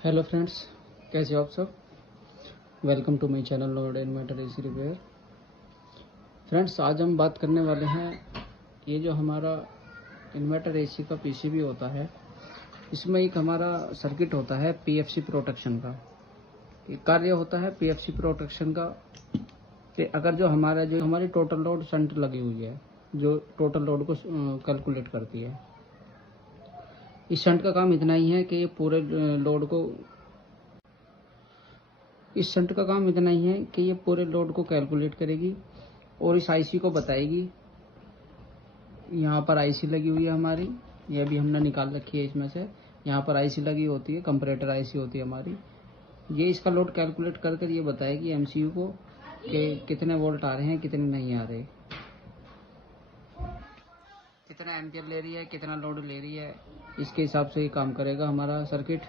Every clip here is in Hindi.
हेलो फ्रेंड्स, कैसे हो आप सब। Welcome to my channel node inverter AC repair. Friends, आज हम बात करने वाले हैं ये जो हमारा इन्वर्टर एसी का पीसीबी होता है, इसमें एक हमारा सर्किट होता है पीएफसी प्रोटेक्शन का। एक कार्य होता है पीएफसी प्रोटेक्शन का कि अगर जो हमारी टोटल लोड शंट लगी हुई है, जो टोटल लोड को कैलकुलेट करती है, इस शंट का काम इतना ही है कि ये पूरे लोड को इस शंट का काम इतना ही है कि ये पूरे लोड को कैलकुलेट करेगी और इस आईसी को बताएगी। यहाँ पर आईसी लगी हुई है हमारी, ये भी हमने निकाल रखी है इसमें से। यहाँ पर आईसी लगी होती है, कंपरेटर आईसी होती है हमारी। ये इसका लोड कैलकुलेट कर कर ये बताएगी एमसीयू को कि कितने वोल्ट आ रहे हैं, कितने नहीं आ रहे, कितना एम्पियर ले रही है, कितना लोड ले रही है। इसके हिसाब से ये काम करेगा हमारा सर्किट।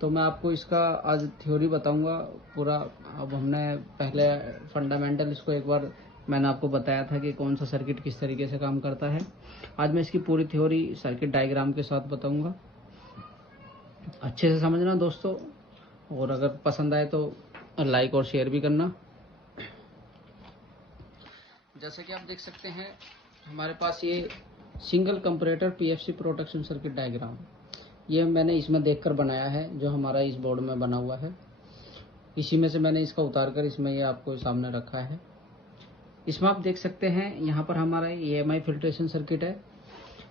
तो मैं आपको इसका आज थ्योरी बताऊंगा पूरा। अब हमने पहले फंडामेंटल इसको एक बार मैंने आपको बताया था कि कौन सा सर्किट किस तरीके से काम करता है। आज मैं इसकी पूरी थ्योरी सर्किट डायग्राम के साथ बताऊंगा। अच्छे से समझना दोस्तों, और अगर पसंद आए तो लाइक और शेयर भी करना। जैसे कि आप देख सकते हैं हमारे पास ये single comparator PFC protection circuit diagram, ये मैंने इसमें देखकर बनाया है, जो हमारा इस बोर्ड में बना हुआ है। इसी में से मैंने इसका उतार कर इसमें ये आपको सामने रखा है। इसमें आप देख सकते हैं यहाँ पर हमारा EMI फिल्ट्रेशन सर्किट है।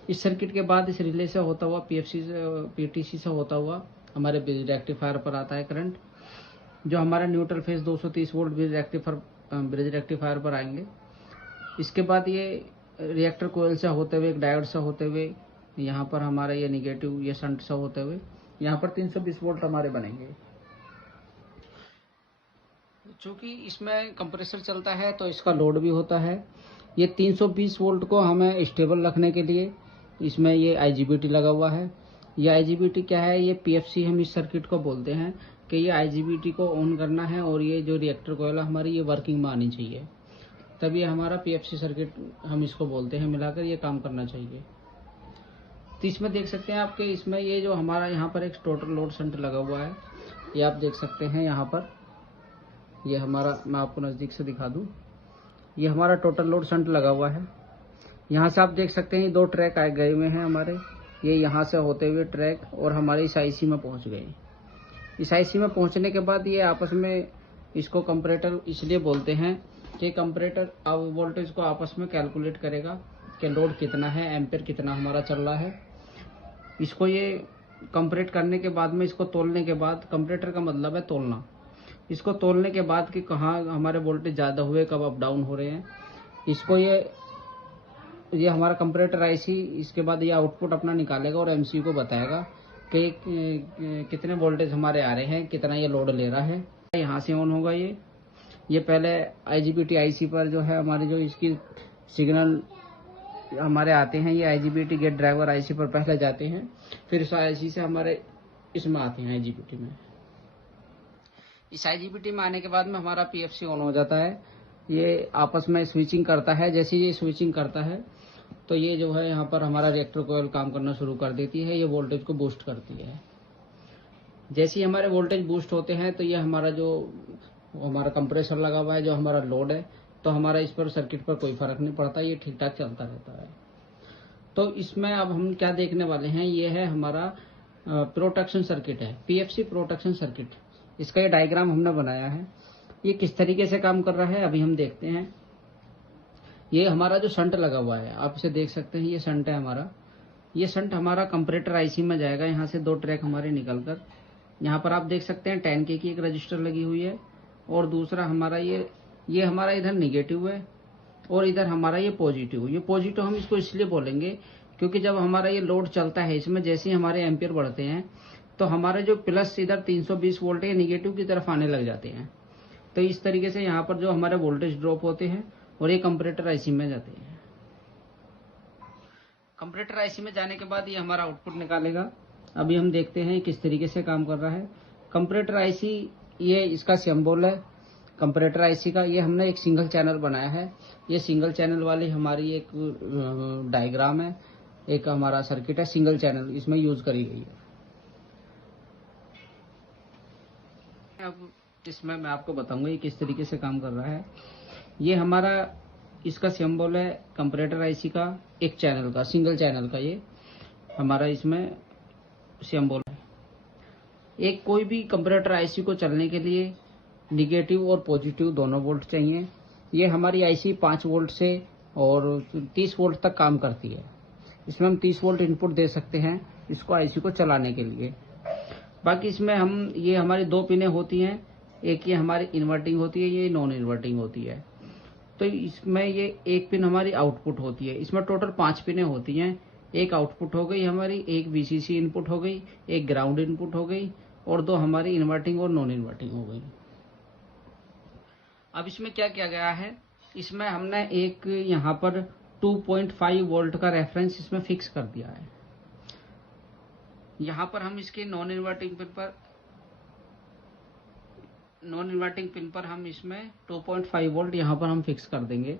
इस सर्किट के बाद इस रिले से होता हुआ पीटीसी से होता हुआ हमारे ब्रिज रेक्टिफायर पर आता है करंट, जो हमारा neutral phase 230 volt bridge rectifier पर आएंगे। इसके बाद ये रिएक्टर कोयल से होते हुए, एक डायोड से होते हुए, यहाँ पर हमारा ये निगेटिव, ये शंट से होते हुए यहाँ पर 320 वोल्ट हमारे बनेंगे। चूंकि इसमें कंप्रेसर चलता है तो इसका लोड भी होता है। ये 320 वोल्ट को हमें स्टेबल रखने के लिए इसमें ये IGBT लगा हुआ है। ये IGBT क्या है, ये PFC हम इस सर्किट को बोलते हैं कि ये IGBT को ऑन करना है और ये जो रिएक्टर कोयल हमारी ये वर्किंग में आनी चाहिए, तभी हमारा PFC सर्किट हम इसको बोलते हैं, मिलाकर ये काम करना चाहिए। तो इसमें देख सकते हैं आपके, इसमें ये जो हमारा यहाँ पर एक टोटल लोड शंट लगा हुआ है, ये आप देख सकते हैं। यहाँ पर ये हमारा, मैं आपको नज़दीक से दिखा दूँ, ये हमारा टोटल लोड शंट लगा हुआ है। यहाँ से आप देख सकते हैं 2 ट्रैक आए गए हुए हैं हमारे, ये यहाँ से होते हुए ट्रैक और हमारे इस आईसी में पहुँच गए। इस आईसी में पहुँचने के बाद ये आपस में, इसको कंपरेटर इसलिए बोलते हैं कि कंपरेटर अब वोल्टेज को आपस में कैलकुलेट करेगा कि लोड कितना है, एम्पेयर कितना हमारा चल रहा है। इसको ये कंपरेट करने के बाद में, इसको तोलने के बाद, कंपरेटर का मतलब है तोलना, इसको तोलने के बाद कि कहाँ हमारे वोल्टेज ज़्यादा हुए, कब अप डाउन हो रहे हैं, इसको ये हमारा कंपरेटर आईसी इसके बाद ये आउटपुट अपना निकालेगा और एमसीयू को बताएगा कि कितने वोल्टेज हमारे आ रहे हैं, कितना ये लोड ले रहा है। यहाँ से ऑन होगा ये पहले IGBT आईसी पर जो है हमारे, जो इसकी सिग्नल हमारे आते हैं, ये IGBT गेट ड्राइवर आईसी पर पहले जाते हैं, फिर इस आईसी से हमारे इसमें आते हैं IGBT में। इस IGBT में आने के बाद में हमारा PFC ऑन हो जाता है। ये आपस में स्विचिंग करता है। जैसे ये स्विचिंग करता है तो ये जो है यहाँ पर हमारा रिएक्टर कोयल काम करना शुरू कर देती है, ये वोल्टेज को बूस्ट करती है। जैसे ही हमारे वोल्टेज बूस्ट होते हैं तो ये हमारा जो हमारा कंप्रेसर लगा हुआ है, जो हमारा लोड है, तो हमारा इस पर सर्किट पर कोई फर्क नहीं पड़ता, ये ठीक ठाक चलता रहता है। तो इसमें अब हम क्या देखने वाले हैं, ये है हमारा प्रोटेक्शन सर्किट है, PFC प्रोटेक्शन सर्किट। इसका ये डायग्राम हमने बनाया है। ये किस तरीके से काम कर रहा है अभी हम देखते हैं। ये हमारा जो शंट लगा हुआ है, आप इसे देख सकते हैं, ये शंट है हमारा। ये शंट हमारा कंपरेटर आईसी में जाएगा। यहाँ से 2 ट्रैक हमारे निकलकर, यहाँ पर आप देख सकते हैं 10K की एक रजिस्टर लगी हुई है, और दूसरा हमारा ये हमारा इधर निगेटिव है और इधर हमारा ये पॉजिटिव। ये पॉजिटिव हम इसको इसलिए बोलेंगे क्योंकि जब हमारा ये लोड चलता है, इसमें जैसे ही हमारे एम्पियर बढ़ते हैं तो हमारे जो प्लस इधर 320 वोल्ट है, निगेटिव की तरफ आने लग जाते हैं। तो इस तरीके से यहाँ पर जो हमारे वोल्टेज ड्रॉप होते हैं और ये कंपरेटर आईसी में जाते हैं। कंपरेटर आईसी में जाने के बाद ये हमारा आउटपुट निकालेगा। अभी हम देखते हैं किस तरीके से काम कर रहा है कंपरेटर आईसी। ये इसका सिंबल है कंपरेटर आईसी का। ये हमने एक सिंगल चैनल बनाया है। ये सिंगल चैनल वाली हमारी एक डायग्राम है, एक हमारा सर्किट है सिंगल चैनल, इसमें यूज करी गई है। अब इसमें मैं आपको बताऊंगा ये किस तरीके से काम कर रहा है। ये हमारा इसका सिंबल है कंपैरेटर आईसी का, एक चैनल का, सिंगल चैनल का ये हमारा इसमें सिंबल है। एक कोई भी कंपैरेटर आईसी को चलने के लिए निगेटिव और पॉजिटिव दोनों वोल्ट चाहिए। ये हमारी आईसी 5 वोल्ट से और 30 वोल्ट तक काम करती है। इसमें हम 30 वोल्ट इनपुट दे सकते हैं इसको आईसी को चलाने के लिए। बाकी इसमें हम ये हमारी 2 पिनें होती हैं, एक ये हमारी इन्वर्टिंग होती है, ये नॉन इन्वर्टिंग होती है। तो इसमें ये एक पिन हमारी आउटपुट होती है। इसमें टोटल 5 पिनें होती हैं। एक आउटपुट हो गई हमारी, एक वीसीसी इनपुट हो गई, एक ग्राउंड इनपुट हो गई और 2 हमारी इन्वर्टिंग और नॉन इन्वर्टिंग हो गई। अब इसमें क्या किया गया है, इसमें हमने एक यहाँ पर 2.5 वोल्ट का रेफरेंस इसमें फिक्स कर दिया है। यहाँ पर हम इसके नॉन इन्वर्टिंग पिन पर हम इसमें 2.5 वोल्ट यहाँ पर हम फिक्स कर देंगे।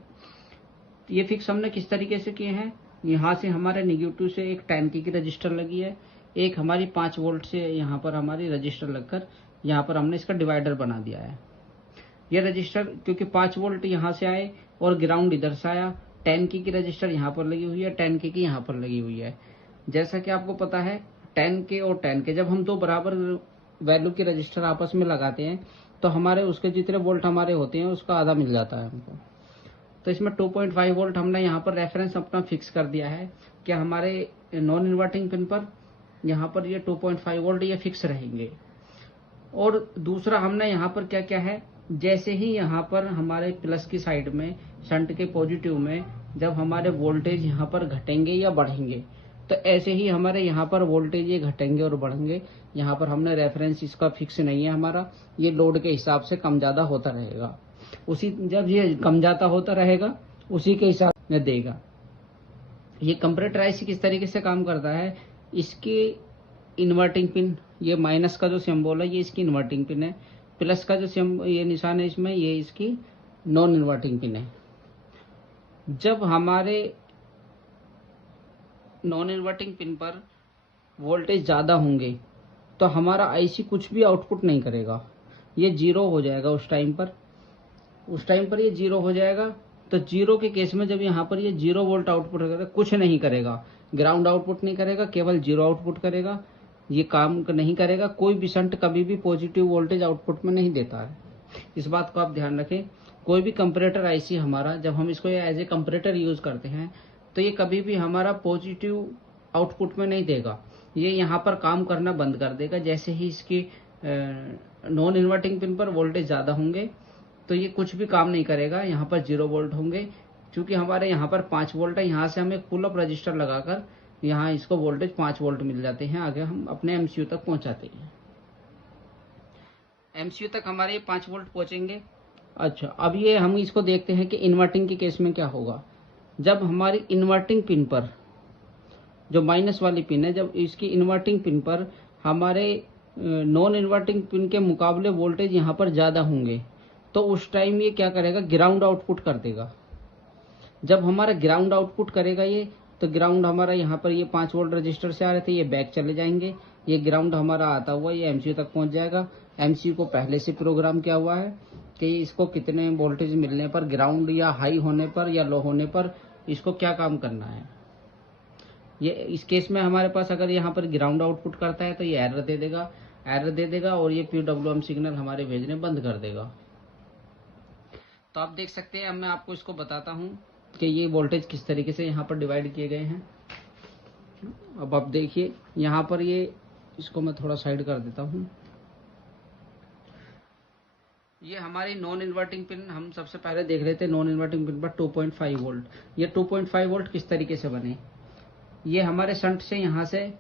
ये फिक्स हमने किस तरीके से किए हैं, यहाँ से हमारे नेगेटिव से एक 10 की रजिस्टर लगी है, एक हमारी 5 वोल्ट से यहाँ पर हमारी रजिस्टर लगकर यहाँ पर हमने इसका डिवाइडर बना दिया है। ये रजिस्टर क्योंकि 5 वोल्ट यहाँ से आए और ग्राउंड इधर से आया, 10 की रजिस्टर यहाँ पर लगी हुई है, 10 की यहाँ पर लगी हुई है। जैसा कि आपको पता है 10 के और 10 के जब हम 2 बराबर वैल्यू के रजिस्टर आपस में लगाते हैं तो हमारे उसके जितने वोल्ट हमारे होते हैं उसका आधा मिल जाता है हमको। तो इसमें 2.5 वोल्ट हमने यहाँ पर रेफरेंस अपना फिक्स कर दिया है कि हमारे नॉन इन्वर्टिंग पिन पर यहाँ पर ये 2.5 वोल्ट ये फिक्स रहेंगे। और दूसरा हमने यहाँ पर क्या क्या है, जैसे ही यहाँ पर हमारे प्लस की साइड में शंट के पॉजिटिव में जब हमारे वोल्टेज यहाँ पर घटेंगे या बढ़ेंगे तो ऐसे ही हमारे यहाँ पर वोल्टेज ये घटेंगे और बढ़ेंगे। यहाँ पर हमने रेफरेंस इसका फिक्स नहीं है हमारा, ये लोड के हिसाब से कम ज्यादा होता रहेगा। उसी जब ये कम ज्यादा होता रहेगा उसी के हिसाब में देगा। ये कंपैरेटर आईसी किस तरीके से काम करता है, इसकी इन्वर्टिंग पिन ये माइनस का जो सिंबल है ये इसकी इन्वर्टिंग पिन है, प्लस का जो ये निशान है इसमें ये इसकी नॉन इन्वर्टिंग पिन है। जब हमारे नॉन इन्वर्टिंग पिन पर वोल्टेज ज्यादा होंगे तो हमारा आईसी कुछ भी आउटपुट नहीं करेगा, ये 0 हो जाएगा उस टाइम पर ये 0 हो जाएगा। तो 0 के केस में जब यहाँ पर ये 0 वोल्ट आउटपुट करेगा, कुछ नहीं करेगा, ग्राउंड आउटपुट नहीं करेगा, केवल 0 आउटपुट करेगा, ये काम नहीं करेगा। कोई भी शंट कभी भी पॉजिटिव वोल्टेज आउटपुट में नहीं देता है, इस बात को आप ध्यान रखें। कोई भी कंपैरेटर आईसी हमारा जब हम इसको एज ए कंपैरेटर यूज करते हैं तो ये कभी भी हमारा पॉजिटिव आउटपुट में नहीं देगा, ये यहाँ पर काम करना बंद कर देगा। जैसे ही इसकी नॉन इन्वर्टिंग पिन पर वोल्टेज ज्यादा होंगे तो ये कुछ भी काम नहीं करेगा, यहाँ पर 0 वोल्ट होंगे। क्योंकि हमारे यहाँ पर 5 वोल्ट है, यहाँ से हमें पुल अप रजिस्टर लगाकर यहाँ इसको वोल्टेज 5 वोल्ट मिल जाते हैं, आगे हम अपने एमसीयू तक पहुंचाते हैं। एमसीयू तक हमारे 5 वोल्ट पहुंचेंगे। अच्छा, अब ये हम इसको देखते हैं कि इन्वर्टिंग के केस में क्या होगा। जब हमारी इन्वर्टिंग पिन पर जो माइनस वाली पिन है, जब इसकी इन्वर्टिंग पिन पर हमारे नॉन इन्वर्टिंग पिन के मुकाबले वोल्टेज यहाँ पर ज्यादा होंगे तो उस टाइम ये क्या करेगा, ग्राउंड आउटपुट कर देगा। जब हमारा ग्राउंड आउटपुट करेगा ये, तो ग्राउंड हमारा यहाँ पर ये 5 वोल्ट रजिस्टर से आ रहे थे, ये बैक चले जाएंगे, ये ग्राउंड हमारा आता हुआ ये एमसीयू तक पहुंच जाएगा। एमसीयू को पहले से प्रोग्राम किया हुआ है कि इसको कितने वोल्टेज मिलने पर, ग्राउंड या हाई होने पर या लो होने पर इसको क्या काम करना है। ये इस केस में हमारे पास अगर यहाँ पर ग्राउंड आउटपुट करता है तो ये एरर दे देगा और ये PWM सिग्नल हमारे भेजने बंद कर देगा। तो आप देख सकते हैं, अब मैं आपको इसको बताता हूँ कि ये वोल्टेज किस तरीके से यहाँ पर डिवाइड किए गए हैं। अब आप देखिए यहाँ पर ये, इसको मैं थोड़ा साइड कर देता हूँ। ये हमारी नॉन इन्वर्टिंग पिन हम सबसे पहले देख रहे थे, नॉन इन्वर्टिंग पिन पर 2.5 वोल्ट। ये 2.5 वोल्ट किस तरीके से बने, ये हमारे शंट से, यहाँ से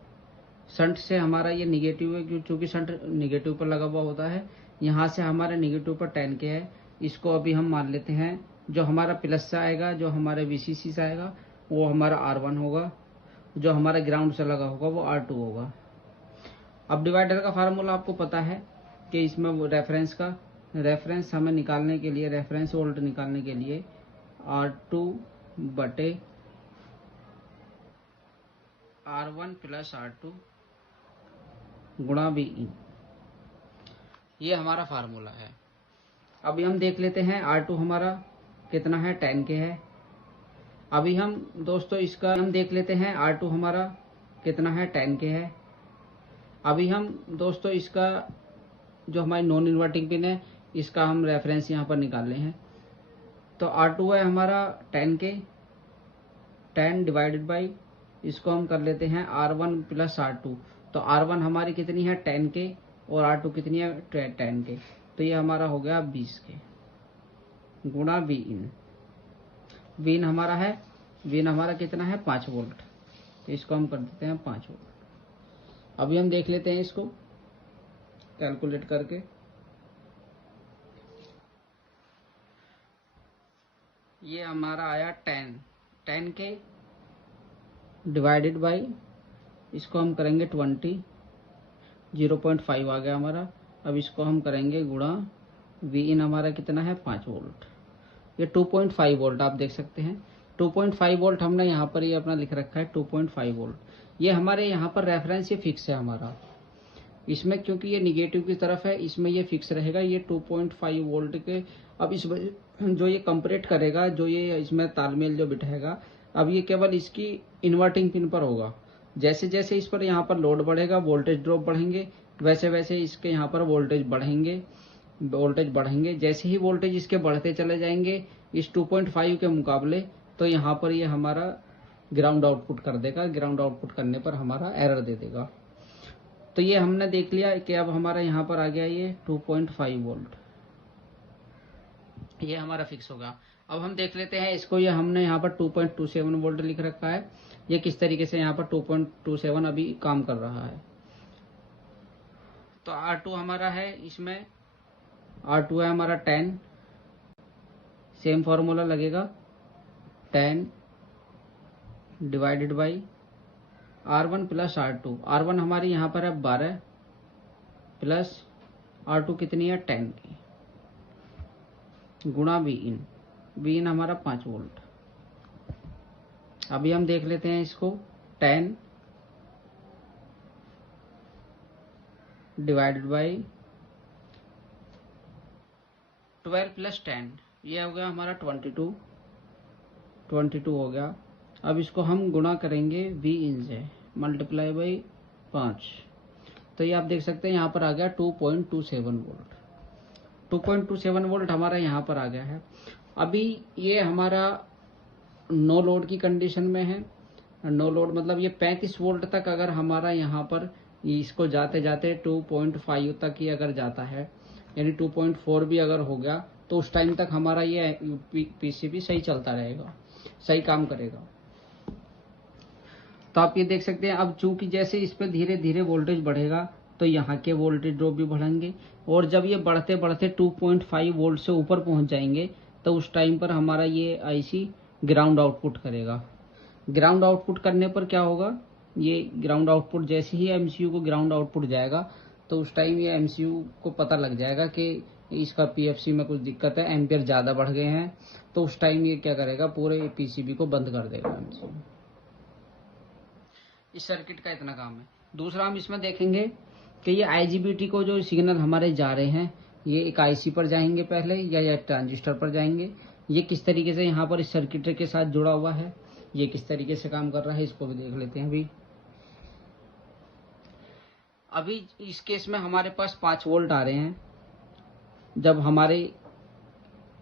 शंट से हमारा ये निगेटिव है, क्योंकि शंट निगेटिव पर लगा हुआ होता है। यहाँ से हमारे निगेटिव पर 10 के है, इसको अभी हम मान लेते हैं। जो हमारा प्लस से आएगा, जो हमारे वीसीसी से आएगा वो हमारा R1 होगा, जो हमारा ग्राउंड से लगा होगा वो R2 होगा। अब डिवाइडर का फार्मूला आपको पता है कि इसमें वो रेफरेंस हमें निकालने के लिए, रेफरेंस वोल्ट निकालने के लिए R2 बटे R1 प्लस R2 गुणा Vin। ये हमारा फार्मूला है। अभी हम देख लेते हैं R2 हमारा कितना है, 10 के है। अभी हम दोस्तों इसका हम देख लेते हैं R2 हमारा कितना है, 10 के है। अभी हम दोस्तों इसका जो हमारी नॉन इन्वर्टिंग पिन है इसका हम रेफरेंस यहाँ पर निकाल रहे हैं। तो R2 है हमारा 10 के, 10 डिवाइडेड बाई इसको हम कर लेते हैं R1 प्लस R2। तो R1 हमारी कितनी है, 10 के, और R2 कितनी है, 10 के। तो ये हमारा हो गया 20 के गुणा Vin। Vin हमारा है, Vin हमारा कितना है, 5 वोल्ट। तो इसको हम कर देते हैं 5 वोल्ट। अभी हम देख लेते हैं इसको कैलकुलेट करके। ये हमारा आया 10 के डिवाइडेड बाई इसको हम करेंगे 20, 0.5 आ गया हमारा। अब इसको हम करेंगे गुणा Vin हमारा कितना है, 5 वोल्ट। ये 2.5 वोल्ट आप देख सकते हैं, 2.5 वोल्ट हमने यहाँ पर ये अपना लिख रखा है 2.5 वोल्ट। ये हमारे यहाँ पर रेफरेंस ये फिक्स है हमारा, इसमें क्योंकि ये निगेटिव की तरफ है इसमें ये फिक्स रहेगा, ये 2.5 वोल्ट के। अब इस जो ये कंपैरेट करेगा, जो ये इसमें तालमेल जो बिठाएगा, अब ये केवल इसकी इन्वर्टिंग पिन पर होगा। जैसे जैसे इस पर यहाँ पर लोड बढ़ेगा वोल्टेज ड्रॉप बढ़ेंगे, वैसे वैसे इसके यहाँ पर वोल्टेज बढ़ेंगे। जैसे ही वोल्टेज इसके बढ़ते चले जाएंगे इस 2.5 के मुकाबले, तो यहाँ पर ये हमारा ग्राउंड आउटपुट कर देगा। ग्राउंड आउटपुट करने पर हमारा एरर दे देगा। तो ये हमने देख लिया कि अब हमारा यहाँ पर आ गया ये 2.5 वोल्ट, ये हमारा फिक्स होगा। अब हम देख लेते हैं इसको, ये हमने यहाँ पर 2.27 वोल्ट लिख रखा है, ये किस तरीके से यहाँ पर 2.27 अभी काम कर रहा है। तो R2 हमारा है, इसमें R2 है हमारा 10, सेम फॉर्मूला लगेगा 10 divided by R1 plus R2। R1 हमारी यहाँ पर है 12 प्लस R2 कितनी है, 10 की, गुणा Vin हमारा 5 वोल्ट। अभी हम देख लेते हैं इसको, 10 डिवाइडेड बाई 12 प्लस 10, ये हो गया हमारा 22 हो गया। अब इसको हम गुणा करेंगे Vin से, मल्टीप्लाई बाई 5। तो ये आप देख सकते हैं यहाँ पर आ गया 2.27 वोल्ट। 2.27 वोल्ट हमारा यहाँ पर आ गया है। अभी ये हमारा नो लोड की कंडीशन में है। नो लोड मतलब ये 35 वोल्ट तक अगर हमारा यहाँ पर इसको जाते जाते 2.5 तक ही अगर जाता है, यानी 2.4 भी अगर हो गया, तो उस टाइम तक हमारा ये पीसीबी सही चलता रहेगा, सही काम करेगा। तो आप ये देख सकते हैं, अब चूंकि जैसे इस पर धीरे धीरे वोल्टेज बढ़ेगा तो यहाँ के वोल्टेज ड्रॉप भी बढ़ेंगे, और जब ये बढ़ते बढ़ते 2.5 वोल्ट से ऊपर पहुंच जाएंगे तो उस टाइम पर हमारा ये आईसी ग्राउंड आउटपुट करेगा। ग्राउंड आउटपुट करने पर क्या होगा, ये ग्राउंड आउटपुट जैसे ही एमसीयू को ग्राउंड आउटपुट जाएगा तो उस टाइम ये एमसीयू को पता लग जाएगा कि इसका पीएफसी में कुछ दिक्कत है, एम्पियर ज़्यादा बढ़ गए हैं। तो उस टाइम ये क्या करेगा, पूरे पीसीबी को बंद कर देगा एमसीयू। इस सर्किट का इतना काम है। दूसरा हम इसमें देखेंगे कि ये आईजीबीटी को जो सिग्नल हमारे जा रहे हैं, ये एक आईसी पर जाएंगे पहले या ट्रांजिस्टर पर जाएंगे। ये किस तरीके से यहाँ पर इस सर्किट के साथ जुड़ा हुआ है, ये किस तरीके से काम कर रहा है, इसको भी देख लेते हैं। अभी इस केस में हमारे पास 5 वोल्ट आ रहे हैं। जब हमारे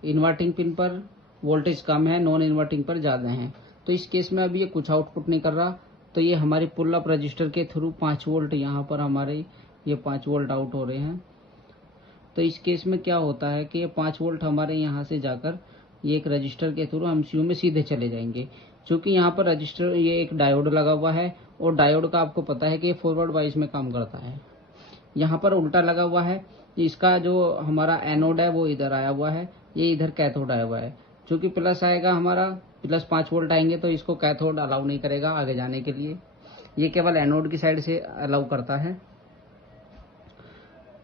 इन्वर्टिंग पिन पर वोल्टेज कम है, नॉन इन्वर्टिंग पर ज़्यादा है, तो इस केस में अभी ये कुछ आउटपुट नहीं कर रहा। तो ये हमारे पुल अप रजिस्टर के थ्रू 5 वोल्ट यहाँ पर हमारे ये 5 वोल्ट आउट हो रहे हैं। तो इस केस में क्या होता है कि ये 5 वोल्ट हमारे यहाँ से जाकर ये एक रजिस्टर के थ्रू एमसीयू में सीधे चले जाएंगे। क्योंकि यहाँ पर रजिस्टर ये एक डायोड लगा हुआ है, और डायोड का आपको पता है कि ये फॉरवर्ड वाइज में काम करता है। यहाँ पर उल्टा लगा हुआ है, इसका जो हमारा एनोड है वो इधर आया हुआ है, ये इधर कैथोड आया हुआ है। चूँकि प्लस आएगा हमारा, प्लस 5 वोल्ट आएंगे तो इसको कैथोड अलाउ नहीं करेगा आगे जाने के लिए, ये केवल एनोड की साइड से अलाउ करता है।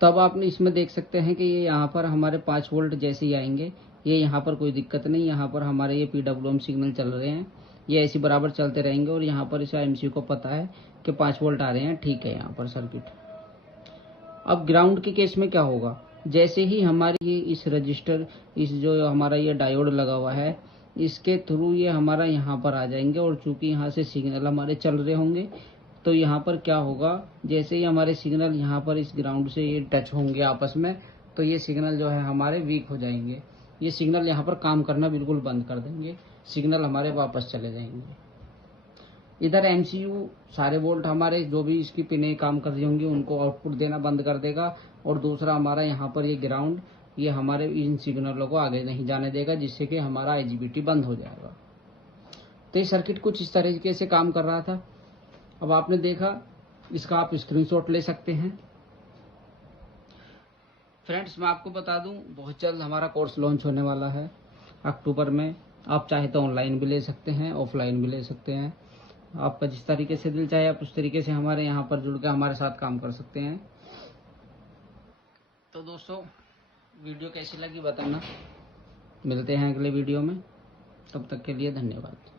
तब आप इसमें देख सकते हैं कि ये यहाँ पर हमारे 5 वोल्ट जैसे ही आएंगे, ये यहाँ पर कोई दिक्कत नहीं, यहाँ पर हमारे ये PWM सिग्नल चल रहे हैं, ये ऐसे बराबर चलते रहेंगे। और यहाँ पर इस एमसीयू को पता है कि 5 वोल्ट आ रहे हैं, ठीक है यहाँ पर सर्किट। अब ग्राउंड के केस में क्या होगा, जैसे ही हमारी ये इस रजिस्टर, इस जो हमारा ये डायोड लगा हुआ है, इसके थ्रू ये हमारा यहाँ पर आ जाएंगे, और चूंकि यहाँ से सिग्नल हमारे चल रहे होंगे, तो यहाँ पर क्या होगा, जैसे ही हमारे सिग्नल यहाँ पर इस ग्राउंड से ये टच होंगे आपस में, तो ये सिग्नल जो है हमारे वीक हो जाएंगे। ये सिग्नल यहाँ पर काम करना बिल्कुल बंद कर देंगे, सिग्नल हमारे वापस चले जाएंगे। इधर एमसीयू सारे वोल्ट हमारे जो भी इसकी पिनें काम कर रही होंगी उनको आउटपुट देना बंद कर देगा, और दूसरा हमारा यहाँ पर ये ग्राउंड, ये हमारे इन सिग्नलों को आगे नहीं जाने देगा, जिससे कि हमारा आईजीबीटी बंद हो जाएगा। तो ये सर्किट कुछ इस तरीके से काम कर रहा था। अब आपने देखा, इसका आप स्क्रीनशॉट ले सकते हैं। फ्रेंड्स, मैं आपको बता दूं, बहुत जल्द हमारा कोर्स लॉन्च होने वाला है अक्टूबर में। आप चाहे तो ऑनलाइन भी ले सकते हैं, ऑफलाइन भी ले सकते हैं। आपका जिस तरीके से दिल चाहे आप उस तरीके से हमारे यहाँ पर जुड़ के हमारे साथ काम कर सकते हैं। तो दोस्तों, वीडियो कैसी लगी बताना। मिलते हैं अगले वीडियो में, तब तक के लिए धन्यवाद।